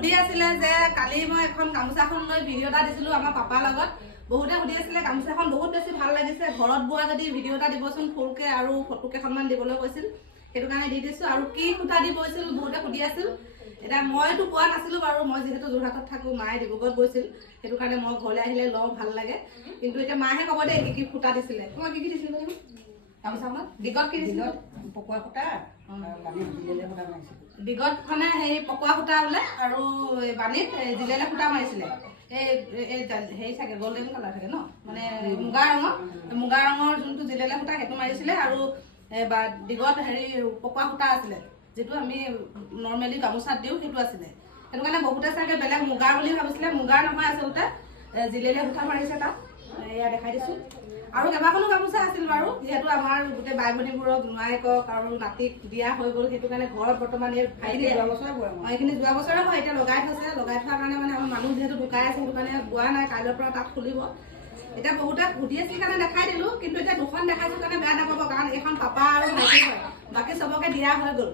সুধি আছিলে যে কালি মই এখন গামোচাখন লৈ ভিডিঅ' এটা দিছিলোঁ আমাৰ পাপাৰ লগত। বহুতে সুধি আছিলে গামোচাখন বহুত বেছি ভাল লাগিছে, ঘৰত বোৱা যদি ভিডিঅ' এটা দিবচোন ফুলকে আৰু ফটো কেইখনমান দিবলৈ কৈছিল, সেইটো কাৰণে দি দিছোঁ। আৰু কি সূতা দি বৈছিল বহুতে সুধি আছিল। এতিয়া মইতো পোৱা নাছিলোঁ বাৰু, মই যিহেতু যোৰহাটত থাকোঁ, মায়ে ডিব্ৰুগড়ত গৈছিল, সেইটো কাৰণে মই ঘৰলৈ আহিলে লওঁ, ভাল লাগে। কিন্তু এতিয়া মাহে ক'ব দেই কি কি সূতা দিছিলে। তোমাক কি কি দিছিলে গামোচাখনত? দিগত কি দিছিলে? পকোৱা সূতা, দিগত মানে হেৰি পকোৱা সূতা বোলে, আৰু বানীত জিলেলে সূতা মাৰিছিলে। এই হেৰি চাগে গল্ডেন কালাৰ থাকে ন, মানে মুগা ৰঙৰ যোনটো জিলেলে সূতা সেইটো মাৰিছিলে। আৰু দিগত হেৰি পকোৱা সূতা আছিলে, যিটো আমি নৰ্মেলি গামোচাত দিওঁ, সেইটো আছিলে। সেইটো কাৰণে বহুতে চাগে বেলেগ মুগাৰ বুলি ভাবিছিলে, মুগাৰ নহয় আচলতে জিলেলে সূতা মাৰিছে তাত। এয়া দেখাই দিছোঁ। আৰু কেইবাখনো গামোচা আছিল বাৰু, যিহেতু আমাৰ গোটেই বাই ভনীবোৰক নোৱায়েকক আৰু নাতিক দিয়া হৈ গ'ল, সেইটো কাৰণে ঘৰত বৰ্তমান এই ভাইটি এইখিনি যোৱা বছৰে হয়, এতিয়া লগাই থৈছে। লগাই থোৱাৰ কাৰণে মানে আমাৰ মানুহ যিহেতু ঢুকাই আছে, সেইটো কাৰণে বোৱা নাই, কাইলৈৰ পৰা তাত খুলিব। এতিয়া বহুতে সুধি আছিল কাৰণে দেখাই দিলোঁ, কিন্তু এতিয়া দুখন দেখাইছোঁ কাৰণে বেয়া নাপাব, কাৰণ এইখন পাপা আৰু ভাইটি হয়, বাকী চবকে দিয়া হৈ গ'ল।